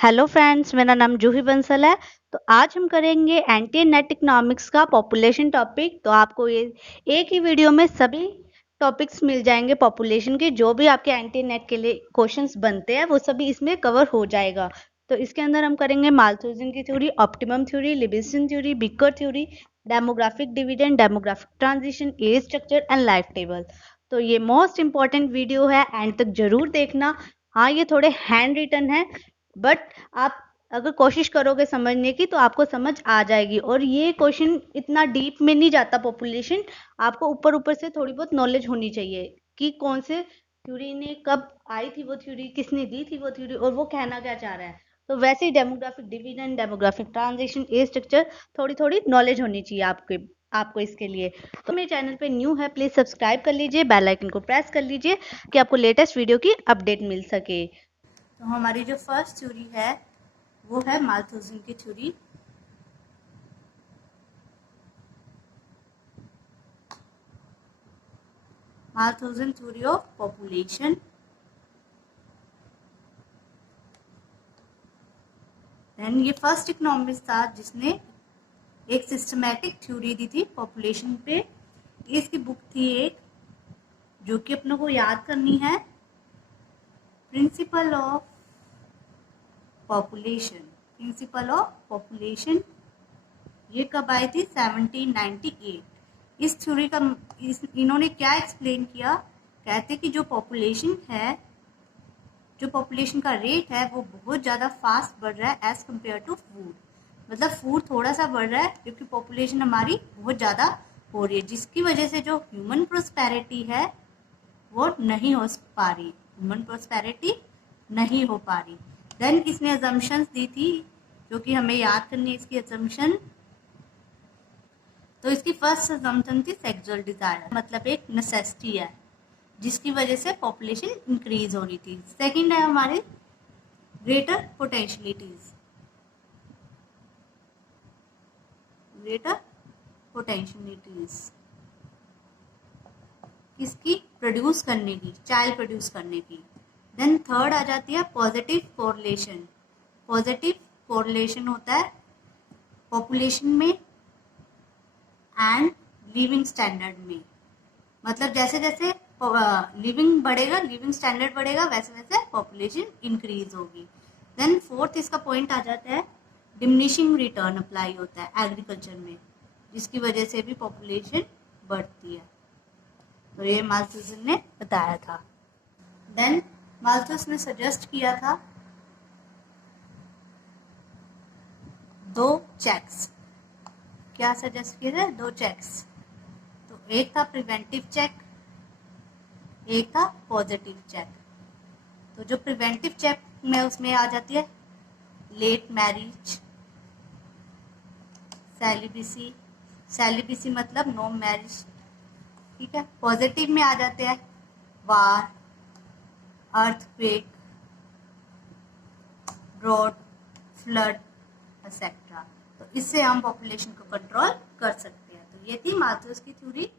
Hello friends, मेरा नाम जूही बंसल है। तो आज हम करेंगे एंटी नेट इकोनॉमिक्स का पॉपुलेशन टॉपिक। तो आपको ये एक ही वीडियो में सभी टॉपिक्स मिल जाएंगे पॉपुलेशन के। जो भी आपके एंटी नेट के लिए क्वेश्चंस बनते हैं वो सभी इसमें कवर हो जाएगा। तो इसके अंदर हम करेंगे माल्थूजिन की theory, optimum theory, Livingston theory, Becker theory, demographic dividend, demographic transition, age structure and life table. तो ये मोस्ट इंपॉर्टेंट वीडियो है, एंड तक जरूर देखना। हाँ, ये थोड़े हैंड रिटन है, बट आप अगर कोशिश करोगे समझने की तो आपको समझ आ जाएगी। और ये क्वेश्चन इतना डीप में नहीं जाता पॉपुलेशन, आपको ऊपर ऊपर से थोड़ी बहुत नॉलेज होनी चाहिए कि कौन से थ्योरी ने कब आई थी वो थ्योरी, किसने दी थी वो थ्योरी, और वो कहना क्या चाह रहा है। तो वैसे ही demographic division, demographic transition, age structure, थोड़ी थोड़ी नॉलेज होनी चाहिए आपको इसके लिए। तो मेरे चैनल पे न्यू है, प्लीज सब्सक्राइब कर लीजिए, बेल आइकन को प्रेस कर लीजिए कि आपको लेटेस्ट वीडियो की अपडेट मिल सके। तो हमारी जो फर्स्ट थ्योरी है वो है माल्थूजिन की theory. Malthusian theory of population. Then ये फर्स्ट इकोनॉमिस्ट था जिसने एक सिस्टमैटिक थ्योरी दी थी पॉपुलेशन पे। इसकी बुक थी एक, जो कि अपनों को याद करनी है, principle of population. Principle of population ये कब आई थी? 1798। इस थ्योरी का इन्होंने क्या एक्सप्लेन किया, कहते कि जो पॉपुलेशन है, जो पॉपुलेशन का रेट है वो बहुत ज़्यादा फास्ट बढ़ रहा है एज कम्पेयर टू फूड। मतलब फूड थोड़ा सा बढ़ रहा है क्योंकि पॉपुलेशन हमारी बहुत ज़्यादा हो रही है, जिसकी वजह से जो ह्यूमन प्रोस्पेरिटी है वो नहीं हो पा रही। ह्यूमन प्रोस्पेरिटी नहीं हो पा रही। देन इसने अजम्पशंस दी थी जो कि हमें याद करनी है इसकी अजम्पशन। तो इसकी फर्स्ट अजम्पशन थी सेक्सुअल डिजायर, मतलब एक नेसेसिटी है जिसकी वजह से पॉपुलेशन इंक्रीज हो रही थी। सेकंड है हमारे ग्रेटर पोटेंशियलिटीज। ग्रेटर पोटेंशियलिटीज किसकी? प्रोड्यूस करने की, चाइल्ड प्रोड्यूस करने की। देन थर्ड आ जाती है पॉजिटिव कोरिलेशन। पॉजिटिव कोरिलेशन होता है पॉपुलेशन में एंड लिविंग स्टैंडर्ड में। मतलब जैसे जैसे लिविंग बढ़ेगा, लिविंग स्टैंडर्ड बढ़ेगा, वैसे वैसे पॉपुलेशन इंक्रीज होगी। देन फोर्थ इसका पॉइंट आ जाता है डिमिनिशिंग रिटर्न अप्लाई होता है एग्रीकल्चर में, जिसकी वजह से भी पॉपुलेशन बढ़ती है। तो ये माल्थूस ने बताया था। देन माल्थूस ने सजेस्ट किया था 2 चेक्स। क्या सजेस्ट किए थे? 2 चेक्स। तो एक था प्रिवेंटिव चेक, एक था पॉजिटिव चेक। तो जो प्रिवेंटिव चेक में उसमें आ जाती है लेट मैरिज, सेलिबेसी। सेलिबेसी मतलब नो मैरिज, ठीक है। पॉजिटिव में आ जाते हैं वार, अर्थक्वेक, ड्रॉट, फ्लड एक्सेट्रा। तो इससे हम पॉपुलेशन को कंट्रोल कर सकते हैं। तो ये थी माल्थूस की थ्योरी।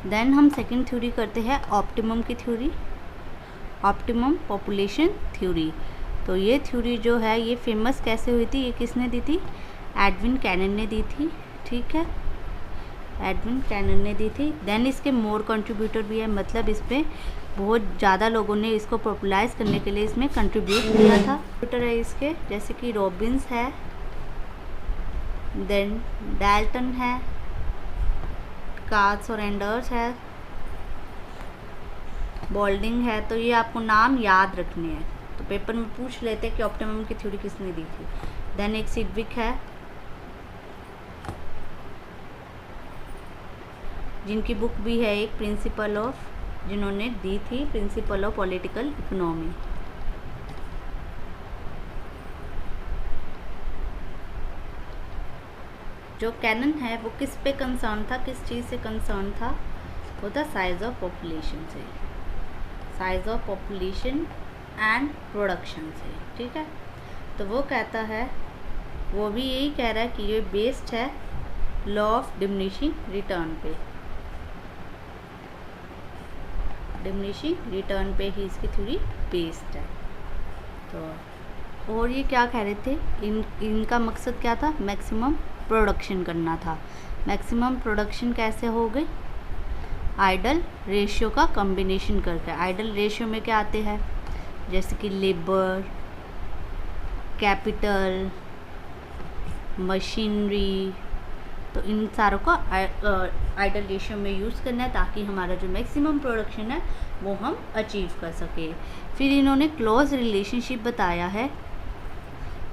देन हम सेकंड थ्योरी करते हैं ऑप्टिमम की थ्योरी, ऑप्टिमम पॉपुलेशन थ्योरी। तो ये थ्योरी जो है ये फेमस कैसे हुई थी, ये किसने दी थी? एडविन कैनन ने दी थी, ठीक है। एडविन कैनन ने दी थी। देन इसके मोर कंट्रीब्यूटर भी है, मतलब इस पर बहुत ज़्यादा लोगों ने इसको पॉपुलराइज करने के लिए इसमें कंट्रीब्यूट किया था। कंट्रीब्यूटर है इसके जैसे कि रॉबिन्स है, देन डाल्टन है, कार्ल्स और एंडर्स है, बॉल्डिंग है। तो ये आपको नाम याद रखने हैं, तो पेपर में पूछ लेते हैं कि ऑप्टिमम की थ्योरी किसने दी थी। देन एक सिडविक है जिनकी बुक भी है एक प्रिंसिपल ऑफ, जिन्होंने दी थी प्रिंसिपल ऑफ पॉलिटिकल इकोनॉमी। जो कैनन है वो किस पे कंसर्न था, किस चीज़ से कंसर्न था? वो था साइज ऑफ पॉपुलेशन से, size of population and production से, ठीक है। तो वो कहता है, वो भी यही कह रहा है कि ये बेस्ड है लॉ ऑफ डिमिनिशिंग रिटर्न पे। डिमिनिशिंग रिटर्न पे ही इसकी थ्योरी बेस्ड है। तो और ये क्या कह रहे थे, इनका मकसद क्या था, मैक्सिमम प्रोडक्शन करना था। मैक्सिमम प्रोडक्शन कैसे हो गई, आइडल रेशियो का कॉम्बिनेशन करके। आइडल रेशियो में क्या आते हैं, जैसे कि लेबर, कैपिटल, मशीनरी, तो इन सारों का आइडल रेशियो में यूज़ करना है ताकि हमारा जो मैक्सिमम प्रोडक्शन है वो हम अचीव कर सके। फिर इन्होंने क्लोज रिलेशनशिप बताया है,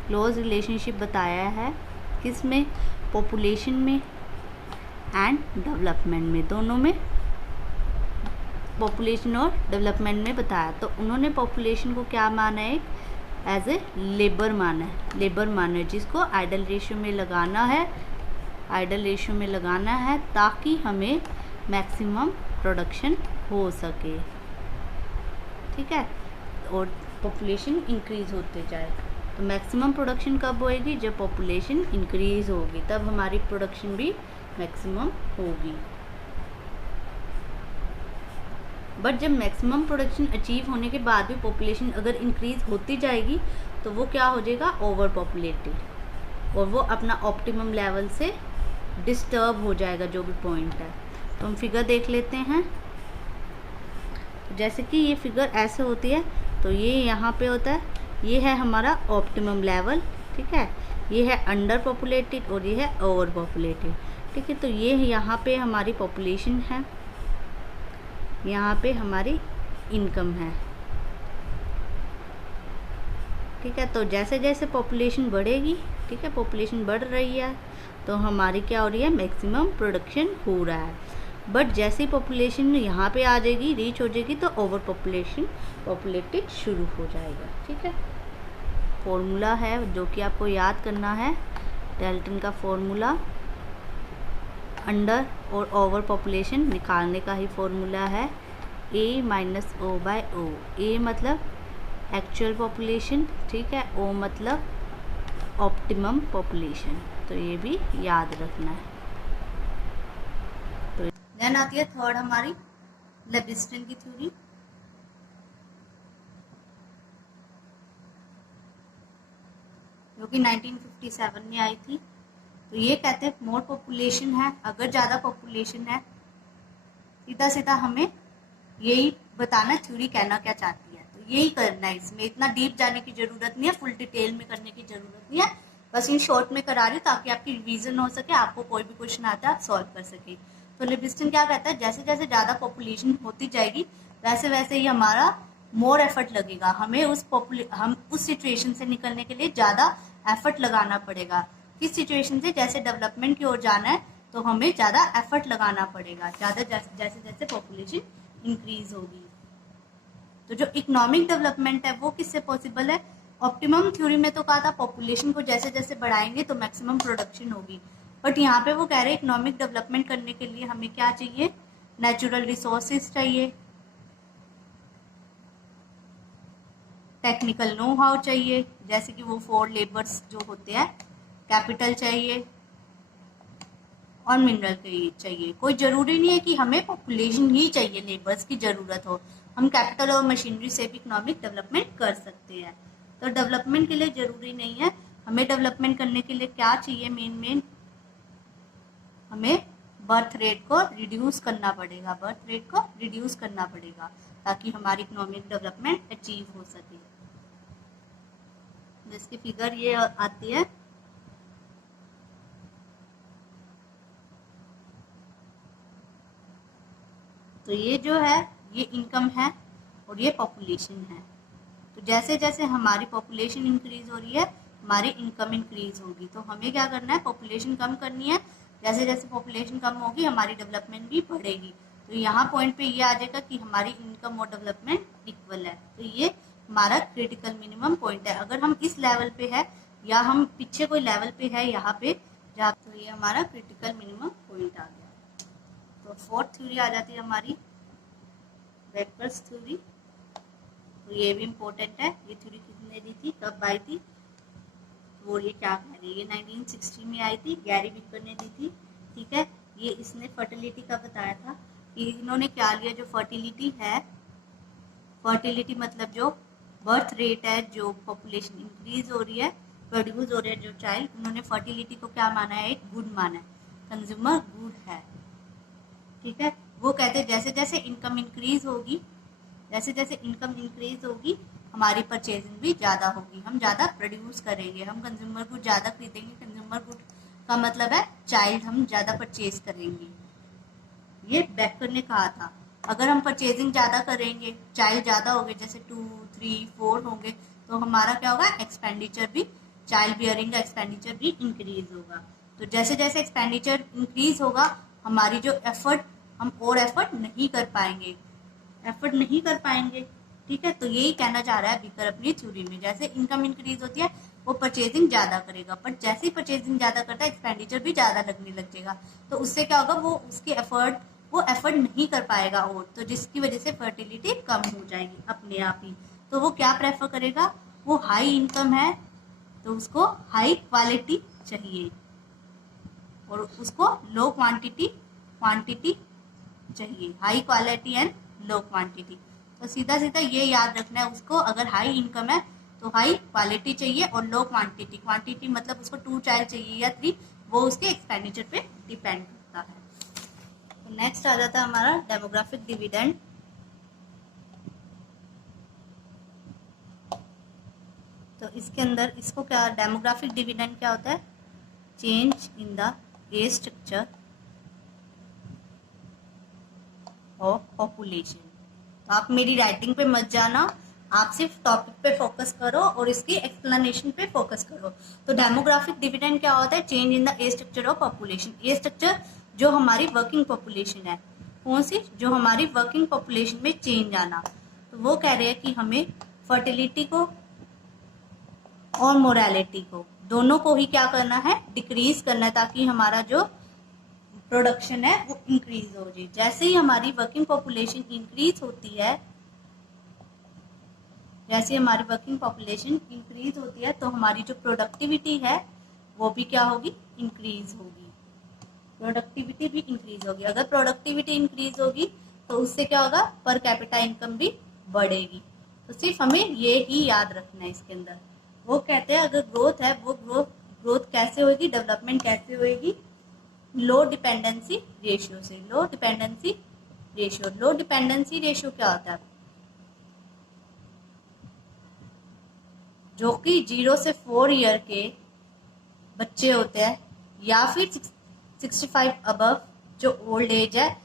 क्लोज रिलेशनशिप बताया है किस में, पॉपुलेशन में एंड डेवलपमेंट में, दोनों में, पॉपुलेशन और डेवलपमेंट में बताया। तो उन्होंने पॉपुलेशन को क्या माना है, एज ए लेबर माना है, लेबर माना है, जिसको आइडल रेशियो में लगाना है, आइडल रेशियो में लगाना है ताकि हमें मैक्सिमम प्रोडक्शन हो सके, ठीक है, और पॉपुलेशन इंक्रीज होते जाए। तो मैक्सिमम प्रोडक्शन कब होएगी, जब पॉपुलेशन इंक्रीज होगी, तब हमारी प्रोडक्शन भी मैक्सिमम होगी। बट जब मैक्सिमम प्रोडक्शन अचीव होने के बाद भी पॉपुलेशन अगर इंक्रीज होती जाएगी तो वो क्या हो जाएगा, ओवर पॉपुलेटेड, और वो अपना ऑप्टिमम लेवल से डिस्टर्ब हो जाएगा जो भी पॉइंट है। तो हम फिगर देख लेते हैं। जैसे कि ये फिगर ऐसे होती है, तो ये यहाँ पे होता है, ये है हमारा ऑप्टिमम लेवल, ठीक है, ये है अंडर पॉपुलेटेड और ये है ओवर पॉपुलेटेड, ठीक है। तो ये यहाँ पे हमारी पॉपुलेशन है, यहाँ पे हमारी इनकम है, ठीक है। तो जैसे जैसे पॉपुलेशन बढ़ेगी, ठीक है, पॉपुलेशन बढ़ रही है तो हमारी क्या हो रही है, मैक्सिमम प्रोडक्शन हो रहा है। बट जैसे ही पॉपुलेशन यहाँ पे आ जाएगी, रीच हो जाएगी, तो ओवर पॉपुलेटेड शुरू हो जाएगा, ठीक है। फॉर्मूला है जो कि आपको याद करना है, डेल्टन का फॉर्मूला, अंडर और ओवर पॉपुलेशन निकालने का ही फॉर्मूला है A minus O by O. A मतलब एक्चुअल पॉपुलेशन, ठीक है, O मतलब ऑप्टिमम पॉपुलेशन, तो ये भी याद रखना है। तो देन आती है थर्ड हमारी लेविस्टन की थ्योरी। जो कि 1957 में आई थी। तो ये कहते हैं मोर पॉपुलेशन है, अगर ज़्यादा पॉपुलेशन है, सीधा सीधा हमें यही बताना थ्योरी कहना क्या चाहती है, तो यही करना है। इसमें इतना डीप जाने की जरूरत नहीं है, फुल डिटेल में करने की जरूरत नहीं है, बस इन शॉर्ट में करा रही हूँ ताकि आपकी रिवीजन हो सके, आपको कोई भी क्वेश्चन आता है आप सॉल्व कर सके। तो लिविंगस्टन क्या कहता है, जैसे जैसे ज़्यादा पॉपुलेशन होती जाएगी वैसे वैसे ही हमारा मोर एफर्ट लगेगा, हमें हम उस सिचुएशन से निकलने के लिए ज़्यादा एफर्ट लगाना पड़ेगा। किस सिचुएशन से, जैसे डेवलपमेंट की ओर जाना है तो हमें ज़्यादा एफर्ट लगाना पड़ेगा, ज़्यादा जैसे जैसे पॉपुलेशन इंक्रीज होगी। तो जो इकोनॉमिक डेवलपमेंट है वो किससे पॉसिबल है, ऑप्टिमम थ्योरी में तो कहा था पॉपुलेशन को जैसे जैसे बढ़ाएंगे तो मैक्सिमम प्रोडक्शन होगी, बट यहाँ पे वो कह रहे हैं इकोनॉमिक डेवलपमेंट करने के लिए हमें क्या चाहिए, नेचुरल रिसोर्सेज चाहिए, टेक्निकल नो हाउ चाहिए, जैसे कि वो 4 लेबर्स जो होते हैं, कैपिटल चाहिए और मिनरल चाहिए। कोई जरूरी नहीं है कि हमें पॉपुलेशन ही चाहिए, लेबर्स की जरूरत हो, हम कैपिटल और मशीनरी से भी इकोनॉमिक डेवलपमेंट कर सकते हैं। तो डेवलपमेंट के लिए जरूरी नहीं है, हमें डेवलपमेंट करने के लिए क्या चाहिए, मेन हमें बर्थ रेट को रिड्यूस करना पड़ेगा, बर्थ रेट को रिड्यूस करना पड़ेगा ताकि हमारी इकोनॉमिक डेवलपमेंट अचीव हो सके। जिसकी फिगर ये आती है, तो ये जो है ये इनकम है और ये पॉपुलेशन है। तो जैसे जैसे हमारी पॉपुलेशन इंक्रीज हो रही है हमारी इनकम इंक्रीज होगी, तो हमें क्या करना है, पॉपुलेशन कम करनी है, जैसे जैसे पॉपुलेशन कम होगी हमारी डेवलपमेंट भी बढ़ेगी। तो यहाँ पॉइंट पे ये आ जाएगा कि हमारी इनकम और डेवलपमेंट इक्वल है, तो ये हमारा क्रिटिकल मिनिमम पॉइंट है। अगर हम इस लेवल पे है या हम पीछे कोई लेवल पे है यहाँ पे जहाँ, तो ये हमारा क्रिटिकल मिनिमम पॉइंट आ गया। तो फोर्थ थ्योरी आ जाती है हमारी बैकवर्ड्स थ्योरी, तो ये भी इम्पोर्टेंट है। ये थ्योरी किसने दी थी, कब आई थी, वो ये क्या कह रही है, ये 1960 में आई थी, गैरी बिकर ने दी थी, ठीक है। ये इसने फर्टिलिटी का बताया था कि इन्होंने क्या लिया, जो फर्टिलिटी है, फर्टिलिटी मतलब जो बर्थ रेट है, जो पॉपुलेशन इंक्रीज हो रही है, प्रोड्यूस हो रही है जो चाइल्ड, उन्होंने फर्टिलिटी को क्या माना है, एक गुड माना है, कंज्यूमर गुड है। ठीक है, वो कहते हैं जैसे जैसे इनकम इंक्रीज होगी, जैसे जैसे इनकम इंक्रीज होगी हमारी परचेजिंग भी ज़्यादा होगी, हम ज़्यादा प्रोड्यूस करेंगे, हम कंज्यूमर गुड ज़्यादा खरीदेंगे। कंज्यूमर गुड का मतलब है चाइल्ड हम ज़्यादा परचेज करेंगे। ये बेकर ने कहा था, अगर हम परचेजिंग ज़्यादा करेंगे, चाइल्ड ज़्यादा होंगे, जैसे 2, 3, 4 होंगे, तो हमारा क्या होगा, एक्सपेंडिचर भी, चाइल्ड बियरिंग का एक्सपेंडिचर भी इंक्रीज होगा। तो जैसे जैसे एक्सपेंडिचर इंक्रीज होगा हमारी जो एफर्ट, हम और एफर्ट नहीं कर पाएंगे, एफर्ट नहीं कर पाएंगे। ठीक है, तो यही कहना चाह रहा है बीकर अपनी थ्योरी में, जैसे इनकम इंक्रीज होती है वो परचेजिंग ज्यादा करेगा, पर जैसे ही परचेजिंग ज्यादा करता है एक्सपेंडिचर भी ज्यादा लगने लग जाएगा, तो उससे क्या होगा, वो उसके वो एफर्ट नहीं कर पाएगा, और तो जिसकी वजह से फर्टिलिटी कम हो जाएगी अपने आप ही। तो वो क्या प्रेफर करेगा, वो हाई इनकम है तो उसको हाई क्वालिटी चाहिए, और उसको लो क्वांटिटी चाहिए, high quality and low quantity. तो सीधा सीधा ये याद रखना है उसको, अगर हाई इनकम है तो हाई क्वालिटी चाहिए, और लो क्वांटिटी, क्वांटिटी मतलब उसको 2 चाइल्ड चाहिए या 3, वो उसके एक्सपेंडिचर पे डिपेंड करता है। तो नेक्स्ट आ जाता है हमारा डेमोग्राफिक डिविडेंड। तो इसके अंदर इसको क्या, डेमोग्राफिक डिविडेंड क्या होता है, change in the age structure of population. तो आप मेरी राइटिंग पे मत जाना, आप सिर्फ टॉपिक पे फोकस करो और इसकी एक्सप्लेनेशन पे फोकस करो। तो डेमोग्राफिक डिविडेंड क्या होता है, change in the age structure of population. Age structure जो हमारी वर्किंग पॉपुलेशन है, कौन सी, जो हमारी वर्किंग पॉपुलेशन में चेंज आना। तो वो कह रहे हैं कि हमें फर्टिलिटी को और मोरालिटी को, दोनों को ही क्या करना है, डिक्रीज करना है, ताकि हमारा जो प्रोडक्शन है वो इंक्रीज हो जाए। जैसे ही हमारी वर्किंग पॉपुलेशन इंक्रीज होती है, जैसे हमारी वर्किंग पॉपुलेशन इंक्रीज होती है, तो हमारी जो प्रोडक्टिविटी है वो भी क्या होगी, इंक्रीज होगी, प्रोडक्टिविटी भी इंक्रीज होगी। अगर प्रोडक्टिविटी इंक्रीज होगी तो उससे क्या होगा, पर कैपिटा इनकम भी बढ़ेगी। तो सिर्फ हमें ये ही याद रखना है इसके अंदर। वो कहते हैं अगर ग्रोथ है, वो ग्रोथ कैसे होगी, डेवलपमेंट कैसे होगी, लो डिपेंडेंसी रेशियो से। लो डिपेंडेंसी रेशियो, लो डिपेंडेंसी रेशियो क्या होता है, जो कि 0 से 4 ईयर के बच्चे होते हैं, या फिर 65 अबव जो ओल्ड एज है,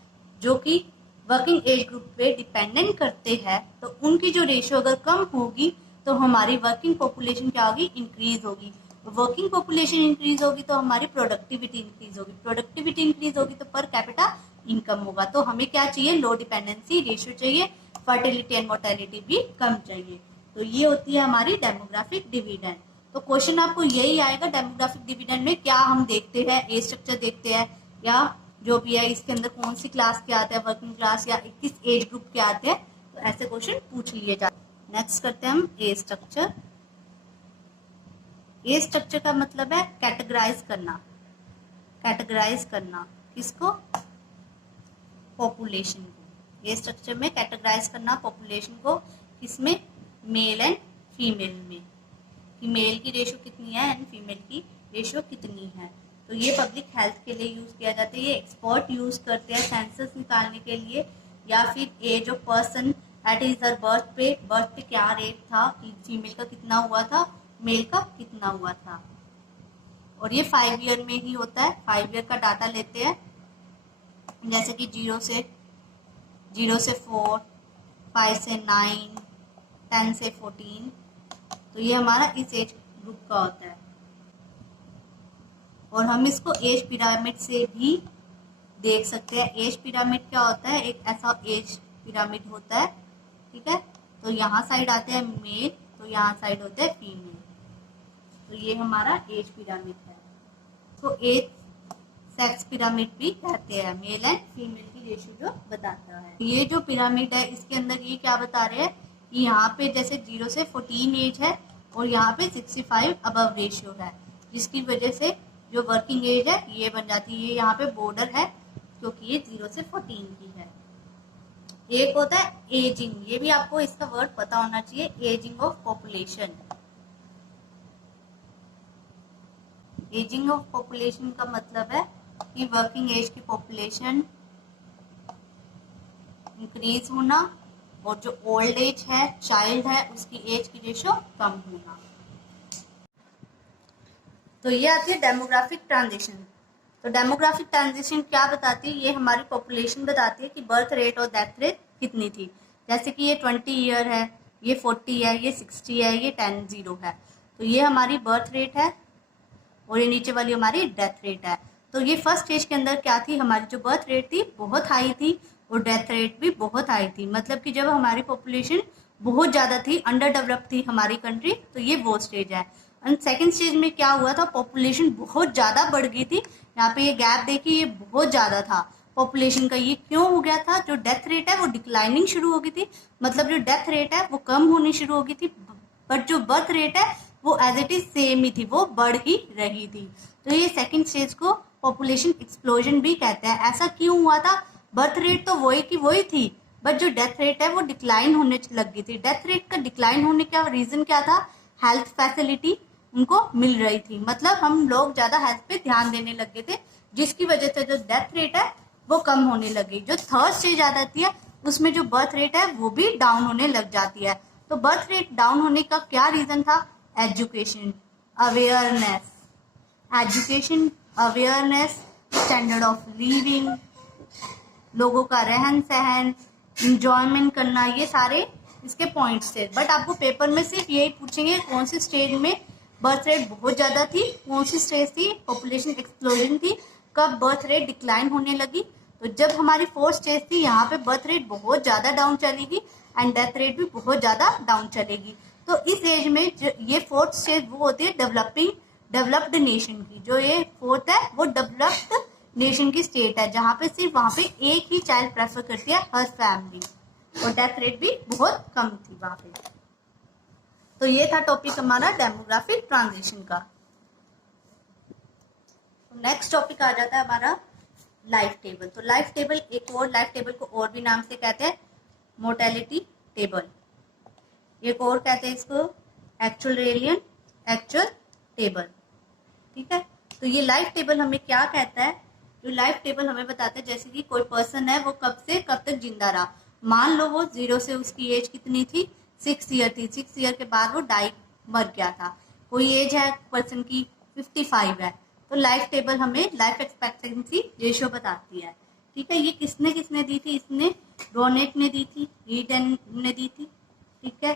जो कि वर्किंग एज ग्रुप पे डिपेंडेंट करते हैं, तो उनकी जो रेशियो अगर कम होगी तो हमारी वर्किंग पॉपुलेशन क्या होगी, इंक्रीज होगी। वर्किंग पॉपुलेशन इंक्रीज होगी तो हमारी प्रोडक्टिविटी इंक्रीज होगी, प्रोडक्टिविटी इंक्रीज होगी तो पर कैपिटा इनकम होगा। तो हमें क्या चाहिए, लो डिपेंडेंसी रेशियो चाहिए, फर्टिलिटी एंड मोर्टेलिटी भी कम चाहिए। तो ये होती है हमारी डेमोग्राफिक डिविडेंड। तो क्वेश्चन आपको यही आएगा, डेमोग्राफिक डिविडेंड में क्या हम देखते हैं, एज स्ट्रक्चर देखते हैं, या जो भी है इसके अंदर कौन सी क्लास के आते हैं, वर्किंग क्लास या किस एज ग्रुप के आते हैं, तो ऐसे क्वेश्चन पूछ लिए जाते हैं। नेक्स्ट करते हैं हम एज स्ट्रक्चर। एज स्ट्रक्चर का मतलब है कैटेगराइज करना, कैटेगराइज करना किसको, पॉपुलेशन को। एज स्ट्रक्चर में कैटेगराइज करना पॉपुलेशन को, किसमें, मेल एंड फीमेल में, कि मेल की रेशियो कितनी है एंड फीमेल की रेशियो कितनी है। तो ये पब्लिक हेल्थ के लिए यूज किया जाता है, ये एक्सपर्ट यूज करते हैं सेंसस निकालने के लिए, या फिर age of person at is her birth पे क्या रेट था, कि फीमेल का कितना हुआ था, मेल का कितना हुआ था। और ये 5 ईयर में ही होता है, 5 ईयर का डाटा लेते हैं, जैसे कि 0 से 4, 5 से 9, 10 से 14। तो ये हमारा इस एज ग्रुप का होता है। और हम इसको एज पिरामिड से भी देख सकते हैं। एज पिरामिड क्या होता है, एक ऐसा एज पिरामिड होता है, ठीक है। तो यहाँ साइड आते हैं मेल, तो यहाँ साइड होते हैं फीमेल। तो ये हमारा एज पिरामिड है। तो एज सेक्स पिरामिड भी कहते हैं, मेल एंड फीमेल की रेशियो जो बताता है। ये जो पिरामिड है इसके अंदर ये क्या बता रहे हैं कि यहाँ पे जैसे 0 से 14 एज है और यहाँ पे 65 अबव रेशियो है, जिसकी वजह से जो वर्किंग एज है ये बन जाती है। ये यहाँ पे बॉर्डर है क्योंकि ये 0 से 14 की है। एक होता है एजिंग, ये भी आपको इसका वर्ड पता होना चाहिए, ageing of population. Ageing of population का मतलब है कि वर्किंग एज की पॉपुलेशन इंक्रीज होना और जो ओल्ड एज है, चाइल्ड है, उसकी एज की रेशो कम होना। तो ये आती है डेमोग्राफिक ट्रांजिशन। तो डेमोग्राफिक ट्रांजिशन क्या बताती है? ये हमारी पॉपुलेशन बताती है कि बर्थ रेट और डेथ रेट कितनी थी। जैसे कि ये 20 ईयर है, ये 40 है, ये 60 है, ये 10-0 है। तो ये हमारी बर्थ रेट है और ये नीचे वाली हमारी डेथ रेट है। तो ये फर्स्ट स्टेज के अंदर क्या थी? हमारी जो बर्थ रेट थी बहुत हाई थी और डेथ रेट भी बहुत हाई थी। मतलब कि जब हमारी पॉपुलेशन बहुत ज़्यादा थी, अंडर डेवलप थी हमारी कंट्री, तो ये वो स्टेज है। एंड सेकेंड स्टेज में क्या हुआ था? पॉपुलेशन बहुत ज़्यादा बढ़ गई थी। यहाँ पे ये गैप देखिए, ये बहुत ज़्यादा था पॉपुलेशन का। ये क्यों हो गया था? जो डेथ रेट है वो डिक्लाइनिंग शुरू हो गई थी, मतलब जो डेथ रेट है वो कम होनी शुरू हो गई थी, बट जो बर्थ रेट है वो एज इट इज सेम ही थी, वो बढ़ ही रही थी। तो ये सेकंड स्टेज को पॉपुलेशन एक्सप्लोजन भी कहते हैं। ऐसा क्यों हुआ था? बर्थ रेट तो वही की वही थी, बट जो डेथ रेट है वो डिक्लाइन होने लग गई थी। डेथ रेट का डिक्लाइन होने का रीजन क्या था? हेल्थ फैसिलिटी उनको मिल रही थी, मतलब हम लोग ज्यादा हेल्थ पे ध्यान देने लग गए थे, जिसकी वजह से जो डेथ रेट है वो कम होने लगी। जो थर्ड स्टेज आ जाती है उसमें जो बर्थ रेट है वो भी डाउन होने लग जाती है। तो बर्थ रेट डाउन होने का क्या रीजन था? Education, awareness, education, awareness, standard of living, लोगों का रहन सहन, इंजॉयमेंट करना, ये सारे इसके पॉइंट्स थे। बट आपको पेपर में सिर्फ यही पूछेंगे कौन सी स्टेज में बर्थ रेट बहुत ज़्यादा थी, कौन सी स्टेज थी पॉपुलेशन एक्सप्लोजन थी, कब बर्थ रेट डिक्लाइन होने लगी। तो जब हमारी फोर्थ स्टेज थी, यहाँ पे बर्थ रेट बहुत ज़्यादा डाउन चलेगी एंड डेथ रेट भी बहुत ज़्यादा डाउन चलेगी। तो इस एज में ये फोर्थ स्टेज वो होती है डेवलप्ड नेशन की। जो ये फोर्थ है वो डेवलप्ड नेशन की स्टेट है, जहाँ पे सिर्फ वहाँ पे एक ही चाइल्ड प्रेफर करती है हर फैमिली, और डेथ रेट भी बहुत कम थी वहाँ पे। तो ये था टॉपिक हमारा डेमोग्राफिक ट्रांजिशन का। तो नेक्स्ट टॉपिक आ जाता है हमारा लाइफ टेबल। तो लाइफ टेबल, एक और लाइफ टेबल को और भी नाम से कहते हैं मोर्टेलिटी टेबल, एक और कहते हैं इसको एक्चुअल टेबल। ठीक है, तो ये लाइफ टेबल हमें क्या कहता है? जो लाइफ टेबल हमें बताता है जैसे कि कोई पर्सन है वो कब से कब तक जिंदा रहा। मान लो वो 0 से उसकी एज कितनी थी? 6 ईयर थी। 6 ईयर के बाद वो मर गया था। कोई एज है पर्सन की 55 है, तो लाइफ टेबल हमें लाइफ एक्सपेक्टेंसी रेशियो बताती है। ठीक है, ये किसने किसने दी थी? इसने रोनेट ने दी थी, ईडन ने दी थी, ठीक है,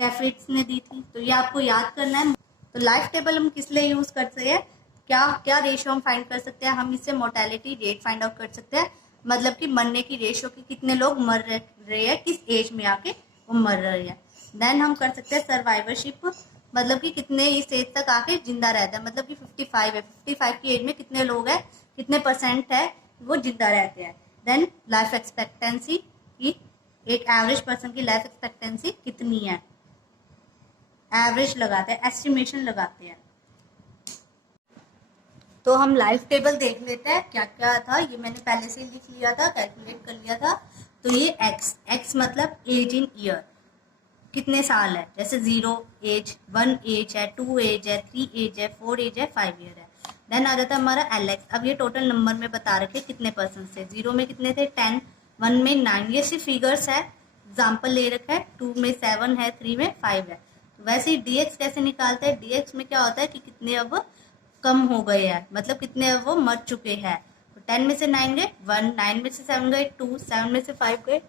कैफ्रिट्स ने दी थी। तो ये आपको याद करना है। तो लाइफ टेबल हम किस लिए यूज करते हैं? क्या क्या रेशियो हम फाइंड कर सकते हैं? हम इससे मोर्टेलिटी रेट फाइंड आउट कर सकते हैं, मतलब कि मरने की रेशियो की कितने लोग मर रहे हैं, किस एज में आके वो मर रहे हैं। देन हम कर सकते हैं सर्वाइवरशिप, मतलब कि कितने इस एज तक आके जिंदा रहता है, मतलब कि 55 है, 55 की एज में कितने लोग हैं, कितने % है वो जिंदा रहते हैं। देन लाइफ एक्सपेक्टेंसी की, एक एवरेज पर्सन की लाइफ एक्सपेक्टेंसी कितनी है, एवरेज लगाते हैं, एस्टिमेशन लगाते हैं। तो हम लाइफ टेबल देख लेते हैं क्या क्या था। ये मैंने पहले से लिख लिया था, कैलकुलेट कर लिया था। तो ये एक्स मतलब एज इन ईयर, कितने साल है, जैसे 0 एज, 1 एज है, 2 एज है, 3 एज है, 4 एज है, 5 ईयर है। देन आ जाता है हमारा LX। अब ये टोटल नंबर में बता रखे कितने % थे। 0 में कितने थे? 10, 1 में 9, ये सिर्फ फिगर्स है, एग्जाम्पल ले रखा है। 2 में 7 है, 3 में 5 है। वैसे ही DX कैसे निकालते हैं? DX में क्या होता है कि कितने अब कम हो गए हैं, मतलब कितने अब वो मर चुके हैं। तो 10 में से 9 गए 1, 9 में से 7 गए 2, 7 में से 5 गए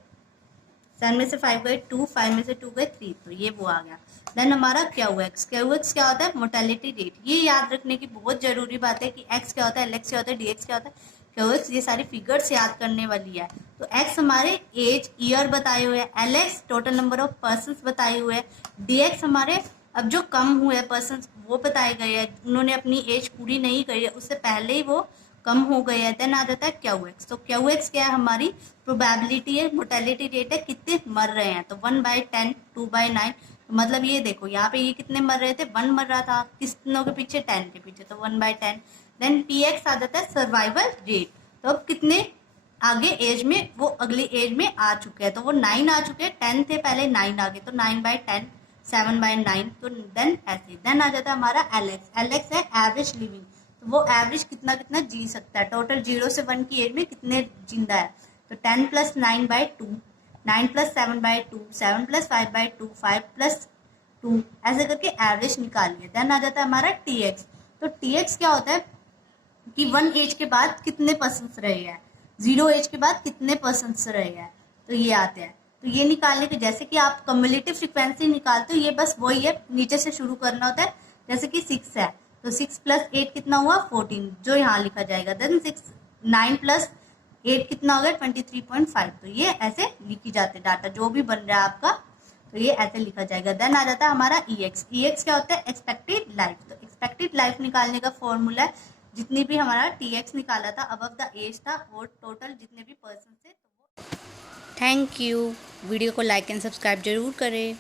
7 में से 5 गए 2, 5 में से 2 गए 3। तो ये वो आ गया। देन हमारा QX क्या होता है? Mortality rate. ये याद रखने की बहुत जरूरी बात है कि X क्या होता है, LX क्या होता है, DX क्या होता है, QX, ये सारी फिगर्स याद करने वाली है। तो X हमारे एज ईयर बताए हुए हैं, LX total number of person बताए हुए हैं, DX हमारे अब जो कम हुए पर्सन वो बताए गए हैं, उन्होंने अपनी एज पूरी नहीं करी है, उससे पहले ही वो कम हो गए हैं। देन आ जाता है QX। तो QX क्या है? हमारी प्रोबेबिलिटी है, मोर्टेलिटी रेट है, कितने मर रहे हैं। तो 1/10, 2/9। तो मतलब ये देखो यहाँ पे ये कितने मर रहे थे? 1 मर रहा था, कितनों के पीछे? 10 के पीछे, तो 1/10। देन PX आ जाता है सर्वाइवल रेट। तो अब कितने आगे एज में वो अगली एज में आ चुके हैं, तो वो 9 आ चुके हैं, 10 थे पहले, 9 आ गए, तो 9/10, 7/9, तो देन ऐसे देन आ जाता है हमारा एलएक्स। एलएक्स है एवरेज लिविंग, तो वो एवरेज कितना कितना जी सकता है, टोटल 0 से 1 की एज में कितने जिंदा है, तो 10 + 9/2, 9 + 7/2, 7 + 5/2, 5 + 2, ऐसे करके एवरेज निकालिए। देन आ जाता है हमारा टीएक्स। तो टीएक्स क्या होता है कि 1 एज के बाद कितने परसेंट रहे हैं, 0 एज के बाद कितने परसेंट रहे हैं, तो ये आते हैं। तो ये निकालने के जैसे कि आप कम्युलेटिव फ्रीक्वेंसी निकालते हो, ये बस वही है, नीचे से शुरू करना होता है। जैसे कि 6 है, तो 6 + 8 कितना हुआ 14, जो यहाँ लिखा जाएगा। देन 9 + 8 कितना हो गया 23.5, तो ये ऐसे लिखी जाते डाटा जो भी बन रहा है आपका, तो ये ऐसे लिखा जाएगा। देन आ जाता है हमारा ईएक्स। ईएक्स क्या होता है, एक्सपेक्टेड लाइफ। तो एक्सपेक्टेड लाइफ निकालने का फॉर्मूला है, जितनी भी हमारा टीएक्स निकाला था अबव द एज था, और टोटल जितने भी पर्सन थे। Thank you. वीडियो को लाइक एंड सब्सक्राइब जरूर करें।